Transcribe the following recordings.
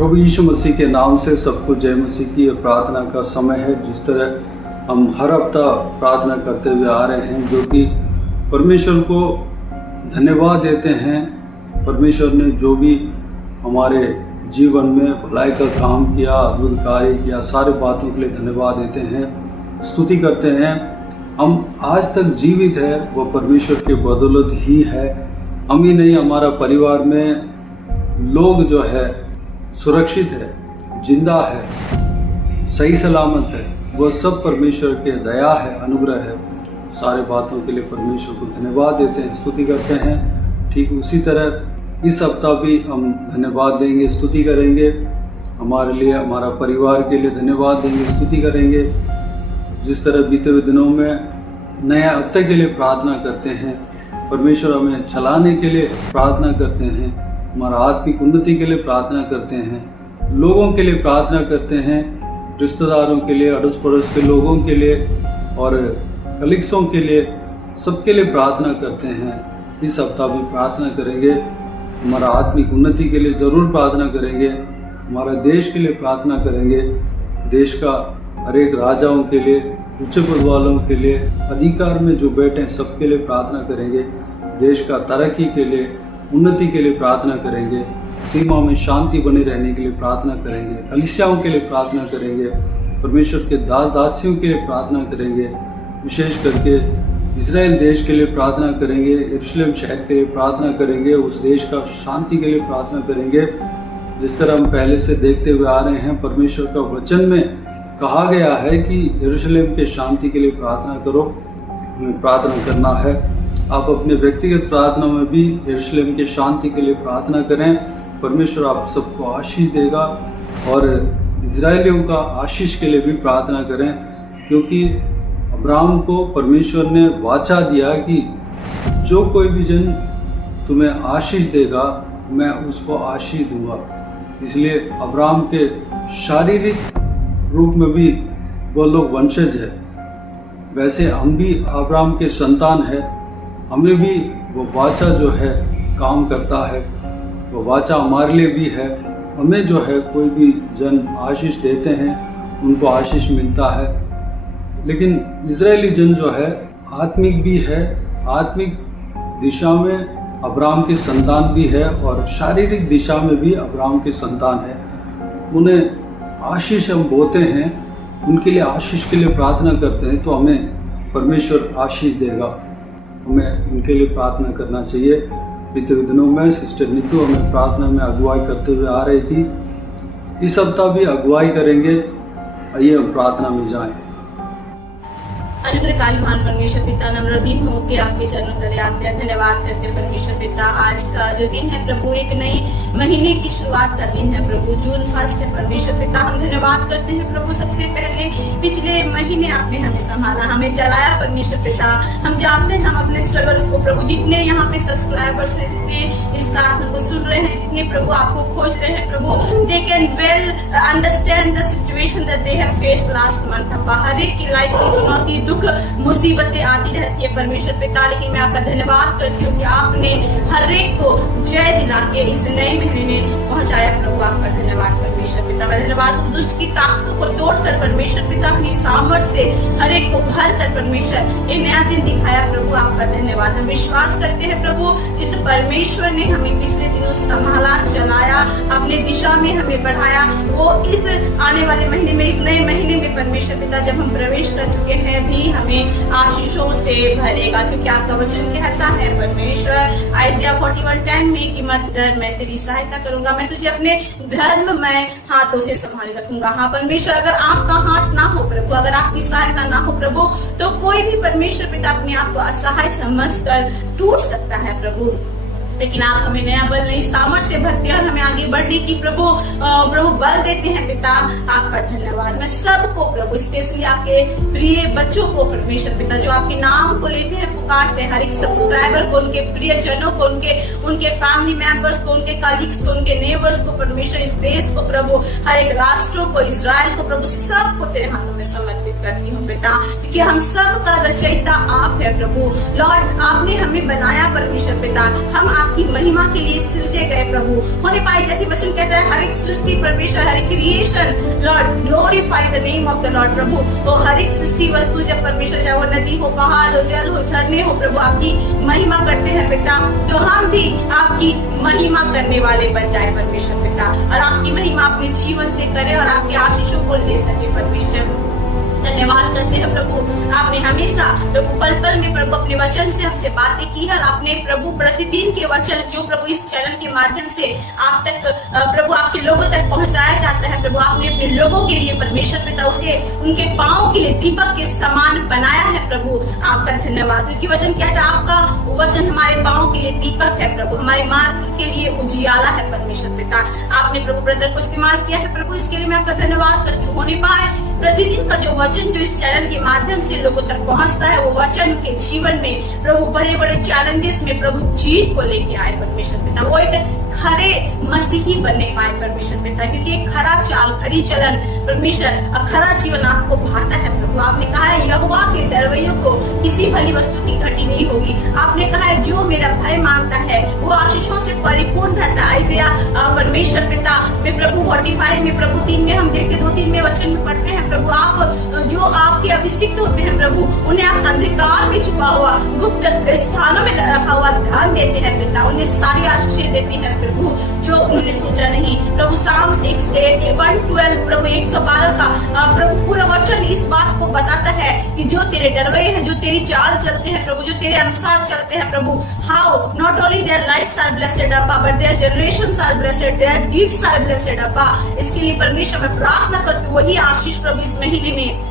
प्रभु यीशु मसीह के नाम से सबको जय मसीह की प्रार्थना का समय है। जिस तरह हम हर हफ्ता प्रार्थना करते हुए आ रहे हैं, जो कि परमेश्वर को धन्यवाद देते हैं। परमेश्वर ने जो भी हमारे जीवन में भलाई का काम किया, अद्भुत कार्य किया, सारे बातों के लिए धन्यवाद देते हैं, स्तुति करते हैं। हम आज तक जीवित है वो परमेश्वर के बदौलत ही है। हम ही नहीं, हमारा परिवार में लोग जो है सुरक्षित है, जिंदा है, सही सलामत है, वह सब परमेश्वर के दया है, अनुग्रह है। सारे बातों के लिए परमेश्वर को धन्यवाद देते हैं, स्तुति करते हैं। ठीक उसी तरह इस हफ्ता भी हम धन्यवाद देंगे, स्तुति करेंगे। हमारे लिए, हमारा परिवार के लिए धन्यवाद देंगे, स्तुति करेंगे। जिस तरह बीते हुए दिनों में नए हफ्ते के लिए प्रार्थना करते हैं, परमेश्वर हमें चलाने के लिए प्रार्थना करते हैं, हमारा आत्मिक उन्नति के लिए प्रार्थना करते हैं, लोगों के लिए प्रार्थना करते हैं, रिश्तेदारों के लिए, अड़ोस पड़ोस के लोगों के लिए और कलीग्सों के लिए, सबके लिए प्रार्थना करते हैं। इस हफ्ता भी प्रार्थना करेंगे, हमारा आत्मिक उन्नति के लिए ज़रूर प्रार्थना करेंगे, हमारा देश के लिए प्रार्थना करेंगे, देश का हर एक राजाओं के लिए, उच्च पद वालों के लिए, अधिकार में जो बैठे हैं सबके लिए प्रार्थना करेंगे, देश का तरक्की के लिए, उन्नति के लिए प्रार्थना करेंगे, सीमा में शांति बने रहने के लिए प्रार्थना करेंगे, कलीसियाओं के लिए प्रार्थना करेंगे, परमेश्वर के दास दासियों के लिए प्रार्थना करेंगे, विशेष करके इजराइल देश के लिए प्रार्थना करेंगे, यरूशलेम शहर के लिए प्रार्थना करेंगे, उस देश का शांति के लिए प्रार्थना करेंगे। जिस तरह हम पहले से देखते हुए आ रहे हैं, परमेश्वर का वचन में कहा गया है कि यरूशलेम के शांति के लिए प्रार्थना करो, हमें प्रार्थना करना है। आप अपने व्यक्तिगत प्रार्थना में भी यरूशलेम के शांति के लिए प्रार्थना करें, परमेश्वर आप सबको आशीष देगा। और इजराइलियों का आशीष के लिए भी प्रार्थना करें, क्योंकि अब्राहम को परमेश्वर ने वाचा दिया कि जो कोई भी जन तुम्हें आशीष देगा, मैं उसको आशीष दूंगा। इसलिए अब्राहम के शारीरिक रूप में भी वो लोग वंशज है, वैसे हम भी अब्राहम के संतान है। हमें भी वो वाचा जो है काम करता है, वो वाचा हमारे लिए भी है। हमें जो है कोई भी जन आशीष देते हैं, उनको आशीष मिलता है। लेकिन इजरायली जन जो है आत्मिक भी है, आत्मिक दिशा में अब्राहम के संतान भी है और शारीरिक दिशा में भी अब्राहम के संतान है। उन्हें आशीष हम बोते हैं, उनके लिए आशीष के लिए प्रार्थना करते हैं, तो हमें परमेश्वर आशीष देगा। हमें उनके लिए प्रार्थना करना चाहिए। बीते हुए दिनों में सिस्टर नीतू हमें प्रार्थना में अगुवाई करते हुए आ रही थी। इस हफ्ता भी अगुवाई करेंगे। आइए हम प्रार्थना में जाएं। अनुग्रहकारी महान परमेश्वर पिता, नम्र दीन होकर आपके चरणों तले आते हैं, धन्यवाद करते हैं परमेश्वर पिता। आज का जो दिन है प्रभु, एक नई महीने की शुरुआत का दिन है प्रभु, जून 1 है परमेश्वर पिता। हम धन्यवाद करते हैं प्रभु। सबसे पहले पिछले महीने आपने हमें संभाला, हमें चलाया परमेश्वर पिता। हम जानते हैं हम अपने स्ट्रगल्स को प्रभु, जितने यहाँ पे सब्सक्राइबर्स हैं, जितने इस प्रार्थना को सुन रहे हैं, जितने प्रभु आपको खोज रहे हैं प्रभु, they can well understand the situation that they have faced last month. हर एक की लाइफ में चुनौती, दुख, मुसीबतें आती रहती है परमेश्वर पिता, लेकिन मैं आपका धन्यवाद करती हूँ कि आपने हर एक को जय दिला के इस नए महीने में पहुंचाया प्रभु। आपका धन्यवाद परमेश्वर पिता। मैं धन्यवाद दुष्ट की ताकतों को तोड़कर परमेश्वर पिता अपनी सामर्थ से हर एक को भर कर परमेश्वर ये नया दिन दिखाया प्रभु। आपका धन्यवाद। हम विश्वास करते हैं प्रभु, जिस परमेश्वर ने हमें पिछले दिनों संभाला, चलाया, अपने दिशा में हमें बढ़ाया, वो इस आने वाले महीने में, इस नए महीने में परमेश्वर पिता जब हम प्रवेश कर चुके हैं भी हमें आशीषों से भरेगा, क्योंकि आपका वचन कहता है परमेश्वर आइजिया 41:10 में कि मत डर, मैं तेरी सहायता करूंगा, मैं तुझे अपने धर्म में हाथों से संभाले रखूंगा। हाँ परमेश्वर, अगर आपका हाथ ना हो प्रभु, अगर आपकी सहायता ना हो प्रभु, तो कोई भी परमेश्वर पिता अपने आप को असहाय समझकर टूट सकता है प्रभु। लेकिन आप हमें नया बल, नई सामर्थ से भरते हैं, हमें आगे बढ़ने की प्रभु बल देते हैं पिता। आपका धन्यवाद। मैं सबको प्रभु, स्पेशली आपके प्रिय बच्चों को परमेश्वर पिता, जो आपके नाम को लेते हैं, पुकारते हैं, हर एक सब्सक्राइबर को, उनके प्रियजनों को, उनके फैमिली मेंबर्स को, उनके कलीग्स को, उनके नेबर्स को परमेश्वर, इस देश को प्रभु, हर एक राष्ट्रों को, इजराइल को प्रभु, सबको तेरे हाथों में समर्पित करती हूँ पिता, क्योंकि हम सब का रचयिता आप है प्रभु। लॉर्ड आपने हमें बनाया परमेश्वर पिता, हम आपकी महिमा के लिए सृजे गए प्रभु। होने पाए जैसे वचन कहता है, हर एक सृष्टि परमेश्वर, हर एक creation lord glorify the name of the lord प्रभु। तो हर एक सृष्टि वस्तु जब परमेश्वर, चाहे वो नदी हो, पहाड़ हो, जल हो, झरने हो प्रभु, आपकी महिमा करते हैं पिता। तो हम भी आपकी महिमा करने वाले बन जाए परमेश्वर पिता, और आपकी महिमा अपने जीवन से करे और आपके आशीषों को ले सके परमेश्वर। धन्यवाद करते हैं प्रभु, आपने हमेशा प्रभु पल पल में प्रभु अपने वचन से हमसे बातें की है। आपने प्रभु प्रतिदिन के वचन जो प्रभु इस चैनल के माध्यम से आप तक प्रभु आपके लोगों तक पहुंचाया जाता है प्रभु, आपने अपने लोगों के लिए परमेश्वर पिता उसे उनके पांव के लिए दीपक के समान बनाया है प्रभु। आपका धन्यवाद, क्योंकि वचन कहता है आपका वचन हमारे पांव के लिए दीपक है प्रभु, हमारे मार्ग के लिए उजियाला है परमेश्वर पिता। आपने प्रभु ब्रदर को इस्तेमाल किया है प्रभु, इसके लिए मैं आपका धन्यवाद करती हूँ। होने पाए प्रतिदिन का जो वचन जो इस चैनल के माध्यम से लोगों तक पहुंचता है, वो वचन के जीवन में प्रभु बड़े बड़े चैलेंजेस में प्रभु जीत को लेके आए परमेश्वर पिता। वो एक खरे मसीही बनने पाए परमेश्वर पिता, क्योंकि एक खरा चाल, खरी चलन परमेश्वर, खरा जीवन आपको भाता है प्रभु। आपने कहा है यहोवा के डरवैयों को किसी भली वस्तु की घटी नहीं होगी। आपने कहा है जो मेरा भय मांगता है वो आशीषों से परिपूर्ण रहता है। आइज़िया परमेश्वर पिता में प्रभु 45 में प्रभु 3 में हम देखते 2-3 में वचन में पढ़ते हैं प्रभु, आप जो आपके अभिषिक्त होते हैं प्रभु, उन्हें आप अंधकार में छुपा हुआ गुप्त स्थानों में रखा हुआ धन देते हैं पिता। उन्हें सारी आशीषें देती हैं प्रभु जो उन्होंने सोचा नहीं प्रभु। साम 112 प्रभु 112 का प्रभु पूरा वचन इस बात को बताता है कि जो तेरे डरवे हैं, जो तेरी चाल चलते हैं प्रभु, जो तेरे अनुसार चलते हैं प्रभु, how not only their lifes are blessed अब्बा, but their generations are blessed, their deeds are blessed अब्बा। इसके लिए परमेश्वर मैं प्रार्थना करती हूँ वही आशीष प्रभु इस महीने में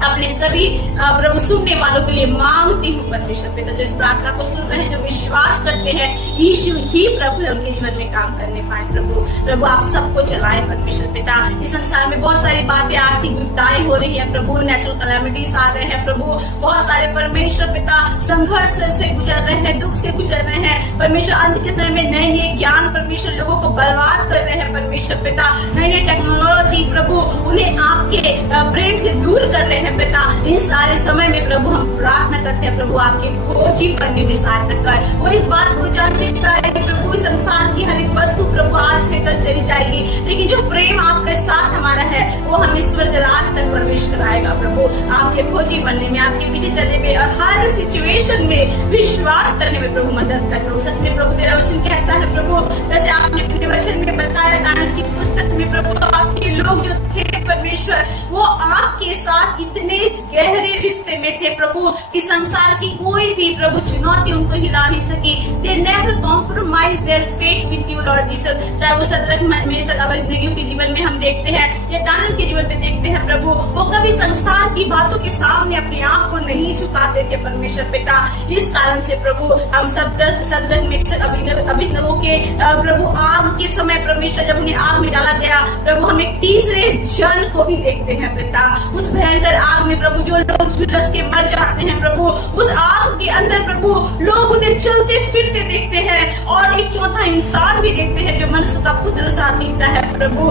अपने सभी प्रभु सुनने वालों के लिए मांगती हूँ परमेश्वर पिता, जो इस प्रार्थना को सुन रहे हैं, जो विश्वास करते हैं यीशु ही प्रभु है, उनके जीवन में काम करने पाए प्रभु। प्रभु आप सबको चलाएं परमेश्वर पिता। इस संसार में बहुत सारी बातें, आर्थिक विपदाएं हो रही है प्रभु, नेचुरल कैलेमिटीज आ रहे हैं प्रभु, बहुत सारे परमेश्वर पिता संघर्ष से गुजर रहे हैं, दुख से गुजर रहे हैं परमेश्वर। अंत के समय में नए नए ज्ञान परमेश्वर लोगों को बर्बाद कर रहे हैं परमेश्वर पिता। नई नई टेक्नोलॉजी प्रभु उन्हें आपके प्रेम से दूर कर रहे हैं पिता। इस सारे समय में प्रभु हम प्रार्थना करते हैं प्रभु आपके खोजी करने में सहायता कर। वो इस बात को जानते हैं प्रभु संसार की हर एक वस्तु प्रभु आज के कल चली जाएगी, लेकिन जो प्रेम आपके साथ हमारा है वो हमें स्वर्ग राज तक प्रवेश कराएगा प्रभु। आपके खोजी बनने में, आपके पीछे चलने में और हर सिचुएशन में विश्वास करने में प्रभु मदद कर प्रभु। सच में प्रभु तेरा वचन कहता है प्रभु, जैसे आपने अपने वचन में बताया दानियल की पुस्तक में प्रभु, आपके लोग जो थे परमेश्वर वो आपके साथ इतने गहरे रिश्ते में थे प्रभु कि संसार की कोई भी प्रभु चुनौती उनको हिला नहीं सकी। They never compromise their faith with you Lord Jesus। चाहे वो सदरक मेशक अबेदनगो के जीवन में हम देखते हैं या दानियल के जीवन में देखते हैं प्रभु, वो कभी संसार की बातों के सामने अपने आप को नहीं झुकाते थे परमेश्वर पिता। इस कारण से प्रभु हम सदरक मेशक अबेदनगो के प्रभु आग के समय परमेश्वर जब उन्हें आग में डाला गया प्रभु, हम एक तीसरे जन को भी देखते हैं पिता। उस भयंकर आग में प्रभु जो लोग झुलस के मर जाते हैं प्रभु, उस आग के अंदर प्रभु लोग उन्हें चलते फिरते देखते हैं और एक चौथा इंसान भी देखते हैं जो मनुष्य का पुत्र सा दिखता है प्रभु।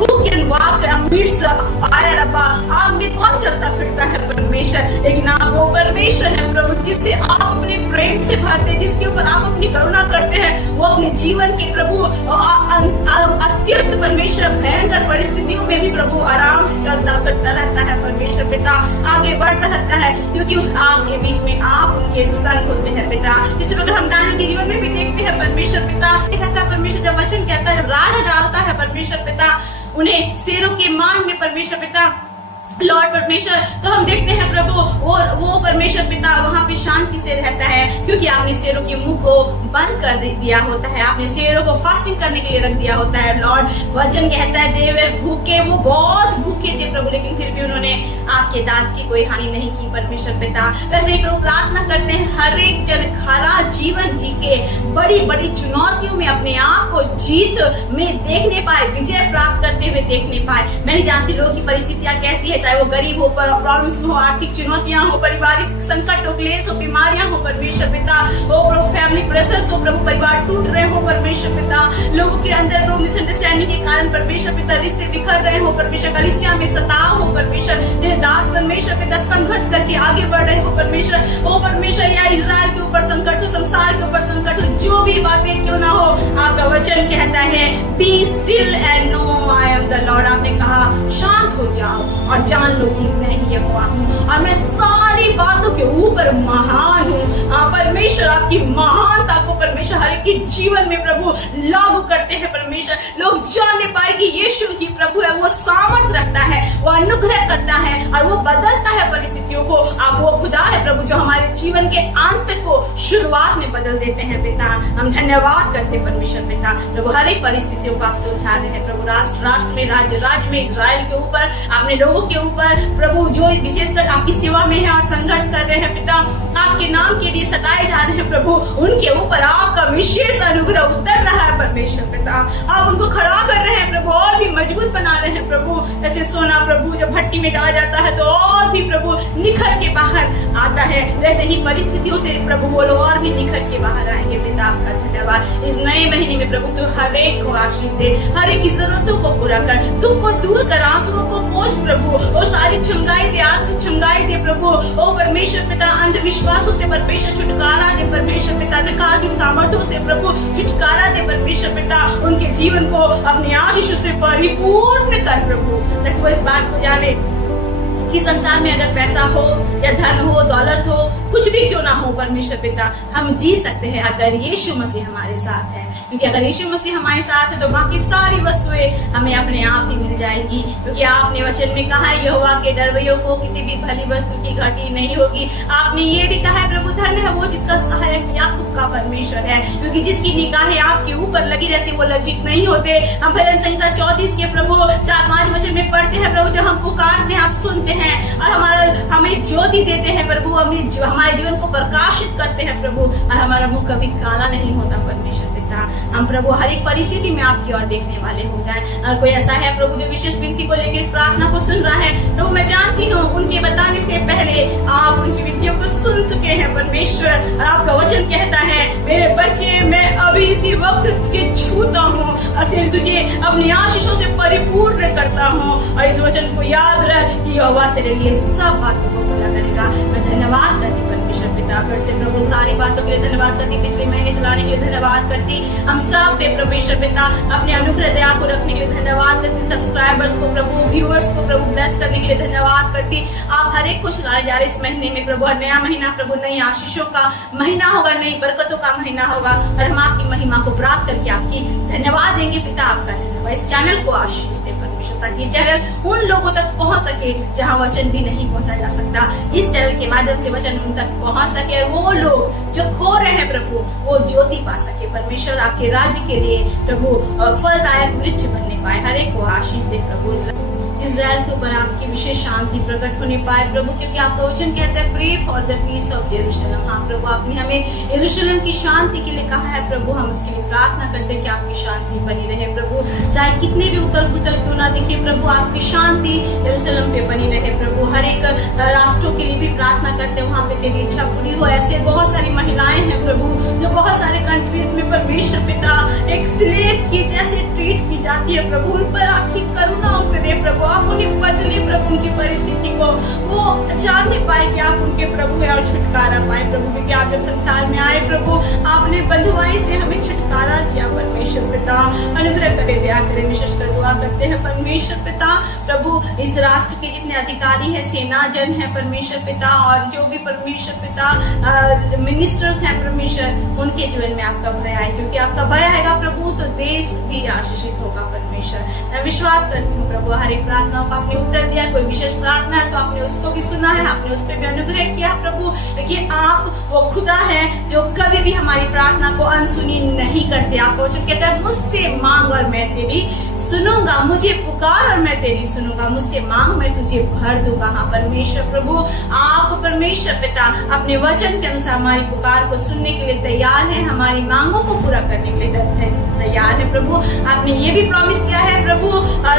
Who can walk amidst fire अब्बा, आग में कौन चलता फिरता है परमेश्वर, लेकिन आप वो परमेश्वर है प्रभु जिससे आप अपने प्रेम से भरते, जिसके ऊपर आप अपनी करुणा करते हैं। वो अपने जीवन के प्रभु अत्यंत परमेश्वर भयंकर परिस्थितियों में भी प्रभु आराम से चलता फिरता रहता है परमेश्वर पिता, आगे बढ़ता रहता है, क्योंकि उस आग के बीच में आप उनके संग होते हैं पिता। इसी प्रकार हम दानियल के जीवन में भी देखते हैं परमेश्वर पिता। इसका परमेश्वर जब वचन कहता है राज डालता है परमेश्वर पिता उन्हें शेरों के मान में परमेश्वर पिता लॉर्ड परमेश्वर, तो हम देखते हैं प्रभु वो परमेश्वर पिता वहाँ पे शांति से रहता है, क्योंकि आपने शेरों के मुंह को बंद कर दिया होता है, आपने शेरों को फास्टिंग करने के लिए रख दिया होता है लॉर्ड। वचन कहता है देव भूखे, वो बहुत भूखे थे प्रभु, लेकिन फिर भी उन्होंने आपके दास की कोई हानि नहीं की परमेश्वर पिता। वैसे ही प्रभु प्रार्थना करते हैं हर एक जन खरा जीवन जी के बड़ी बड़ी चुनौतियों में अपने आप को जीत में देखने पाए, विजय प्राप्त करते हुए देखने पाए। मैं नहीं जानती लोगों की परिस्थितियां कैसी है, चाहे वो गरीब हो, प्रॉब्लम्स हो, आर्थिक चुनौतियां हो, पारिवारिक संकट हो, क्लेश हो, बीमारियां हो परमेश्वर पिता, वो फैमिली प्रेशर संघर्ष हो प्रभु, परिवार टूट रहे हो परमेश्वर पिता, लोगों के अंदर प्रभु मिसअंडरस्टैंडिंग के कारण परमेश्वर पिता रिश्ते बिखर रहे हो परमेश्वर, कलीसिया में सताव हो परमेश्वर, तेरे दास परमेश्वर पिता संघर्ष करके आगे बढ़ रहे हो परमेश्वर। ओ परमेश्वर, या इजराइल के ऊपर संकट हो, संसार के ऊपर संकट हो, जो भी बातें क्यों ना हो, आपका वचन कहता है be still and know I am the Lord. आपने कहा शांत हो जाओ और जान लो कि मैं ही यहोवा हूँ और मैं सारी बातों के ऊपर महान हूँ। परमेश्वर आपकी महानता को परमेश्वर हर एक के जीवन में प्रभु लागू करते हैं परमेश्वर। लोग जानने पाए कि यीशु ही प्रभु है, वो सामर्थ रखता है, वो अनुग्रह करता है और वो बदलता है परिस्थितियों को। आप वो खुदा है प्रभु जो हमारे जीवन के अंत को शुरुआत में बदल देते हैं पिता। हम धन्यवाद करते हैं परमेश्वर पिता। प्रभु हर एक परिस्थितियों को आप सुलझा रहे हैं प्रभु, राष्ट्र में, राज्य में, इजराइल के ऊपर, अपने लोगों के ऊपर प्रभु जो विशेषकर आपकी सेवा में है और संघर्ष कर रहे हैं पिता, आपके नाम के लिए सताए जा रहे हैं प्रभु, उनके ऊपर आपका विशेष अनुग्रह उतर रहा है परमेश्वर पिता। आप उनको खड़ा कर रहे हैं प्रभु और भी मजबूत बना रहे हैं प्रभु। ऐसे सोना प्रभु जब भट्टी में डाला जाता है तो और भी प्रभु निखर के बाहर आता है, वैसे ही परिस्थितियों से प्रभु वो लोग और भी निखर के बाहर आएंगे पिता। आपका धन्यवाद। इस नए महीने में प्रभु तू हर एक को आशीष दे, हर एक की जरूरतों को पूरा कर, दुख को दूर कर, आंसुओं को पोंछ प्रभु, वो सारी चंगाई दे, आत्मिक चंगाई दे प्रभु। ओ परमेश्वर पिता अंधविश्वासों से परमेश्वर छुटकारा दे परमेश्वर पिता, अंधकार की सामर्थ्यों से प्रभु छुटकारा दे परमेश्वर पिता। उनके जीवन को अपने आशीषों से परिपूर्ण कर प्रभु, ताकि वो इस बात को जाने कि संसार में अगर पैसा हो या धन हो, दौलत हो, कुछ भी क्यों ना हो परमेश्वर पिता, हम जी सकते हैं अगर यीशु मसीह हमारे साथ है। क्योंकि अगर यीशु मसीह हमारे साथ है तो बाकी सारी वस्तुएं हमें अपने आप ही मिल जाएगी। क्योंकि आपने वचन में कहा है यहोवा के डरवैयों को किसी भी भली वस्तु की घटी नहीं होगी। आपने ये भी कहा है प्रभु धन्य है वो जिसका सहायक याकूब का परमेश्वर है, क्योंकि जिसकी निगाहें आपके ऊपर लगी रहती वो लज्जित नहीं होते। हम भजन संहिता 34 के प्रभु 4-5 वचन में पढ़ते हैं प्रभु, जब हम पुकारते हैं आप सुनते हैं और हमें ज्योति देते हैं प्रभु, हमारे जीवन को प्रकाशित करते हैं प्रभु, और हमारा मुख कभी काला नहीं होता परमेश्वर पिता। हम प्रभु हर एक परिस्थिति में आपकी ओर देखने वाले हो जाएं। कोई ऐसा है प्रभु जो विशेष विनती को लेकर इस प्रार्थना को सुन रहा है प्रभु, मैं जानती हूँ उनके बताने से पहले आप उनकी विनतियों को सुन चुके हैं परमेश्वर। और आपका वचन कहता है मेरे बच्चे मैं अभी इसी वक्त तुझे छूता हूँ और फिर तुझे अपनी आशीषों से परिपूर्ण करता हूँ। और इस वचन को याद रख कि यहोवा तेरे लिए सब बातों को पूरा करेगा। मैं धन्यवाद करती परमेश्वर पिता, फिर से प्रभु सारी बातों के लिए धन्यवाद करती, पिछले महीने चलाने के लिए धन्यवाद करती, हम सब पे परमेश्वर पिता अपने अनुग्रह दया को रखने के लिए धन्यवाद करती, सब्सक्राइबर्स को प्रभु, व्यूअर्स को प्रभु ब्लेस करने के लिए धन्यवाद करती। आप हर एक को चलाने जा रहे इस महीने में प्रभु, नया महीना प्रभु नई आशीषों का महीना होगा, नई बरकतों का महीना होगा और हम आपकी महिमा को प्राप्त करके आपकी धन्यवाद देंगे पिता। आपका धन्यवाद। इस चैनल को आशीष दे परमेश्वर, ताकि ये चैनल उन लोगों तक पहुंच सके जहां वचन भी नहीं पहुंचा जा सकता। इस चैनल के माध्यम से वचन उन तक पहुंच सके और वो लोग जो खो रहे हैं प्रभु वो ज्योति पा सके परमेश्वर, आपके राज्य के लिए प्रभु फलदायक वृक्ष बनने पाए। हर एक को आशीष दे प्रभु। इजराइल के ऊपर आपकी विशेष शांति प्रकट होने पाए प्रभु, क्योंकि आपका वचन कहता है pray for the peace of यरूशलेम। हाँ प्रभु, आपने हमें यरूशलेम की शांति के लिए कहा है प्रभु, हम उसके लिए प्रार्थना करते हैं कि आपकी शांति बनी रहे प्रभु, चाहे कितने भी उथल पुथल क्यों ना दिखे प्रभु, आपकी शांति यरूशलेम पे बनी रहे प्रभु। हर एक राष्ट्रों के लिए भी प्रार्थना करते हैं वहाँ पे तेरी इच्छा पूरी हो। ऐसे बहुत सारी महिलाएं हैं प्रभु जो बहुत सारे कंट्रीज में परमेश्वर पिता एक स्लेव की जैसे ट्रीट की जाती है प्रभु, उन पर आपकी करुणा उतरे प्रभु, आप उन्हें बदले प्रभु, उनकी परिस्थिति को वो जानने पाए कि आप उनके प्रभु है और छुटकारा पाए प्रभु। क्योंकि आप जब संसार में आए प्रभु आपने बंधुआई से हमें छुटकारा दिया परमेश्वर पिता, अनुग्रह करे दया करे। विशेषकर दुआ करते हैं परमेश्वर पिता प्रभु इस राष्ट्र के जितने अधिकारी है, सेना जन है परमेश्वर पिता, और जो भी परमेश्वर पिता मिनिस्टर्स हैं परमेश्वर, उनके जीवन में आपका भय आए, क्योंकि आपका भय आएगा प्रभु तो देश भी आशीषित होगा परमेश्वर। मैं विश्वास करती हूँ प्रभु हर एक प्रार्थनाओं का आपने उत्तर दिया, कोई विशेष प्रार्थना है तो आपने उसको भी सुना है, आपने उस पर भी अनुग्रह किया प्रभु, क्योंकि आप वो खुदा है जो कभी भी हमारी प्रार्थना को अनसुनी नहीं करते। आप वचन कहते हैं मुझसे मांग और मैं तेरी सुनूंगा, मुझे पुकार और मैं तेरी सुनूंगा, मुझसे मांग मैं तुझे भर दूंगा। हाँ परमेश्वर प्रभु, आप परमेश्वर पिता अपने वचन के अनुसार हमारी पुकार को सुनने के लिए तैयार है, हमारी मांगों को पूरा करने के लिए तैयार है प्रभु। आपने ये भी प्रॉमिस किया है प्रभु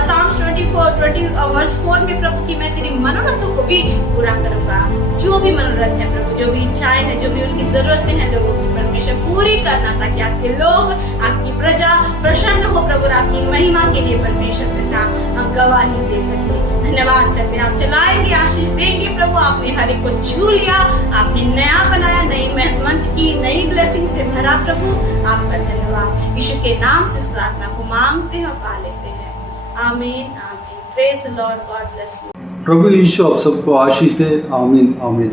Psalms 24 में प्रभु कि मैं तेरी मनोरथों को भी पूरा करूंगा। जो भी मनोरथ है प्रभु, जो भी इच्छाएं हैं, जो भी उनकी जरूरतें हैं लोगों की परमेश्वर पूरी करना, ताकि आपके लोग, आपकी प्रजा प्रसन्न हो प्रभु, आपकी महिमा के लिए परमेश्वर पिता हम गवाही दे सके। धन्यवाद करते हैं, आप चलाएंगे, आशीष देंगे प्रभु। आपने हर एक को छू लिया, आपने नया बनाया, नई मंथ की नई ब्लेसिंग से भरा प्रभु, आपका धन्यवाद। यीशु के नाम से इस प्रार्थना को मांगते हैं और पा लेते हैं। आमीन आमीन। Praise the lord, god bless you. प्रभु यीशु आप सबको आशीष दे। आमीन आमीन।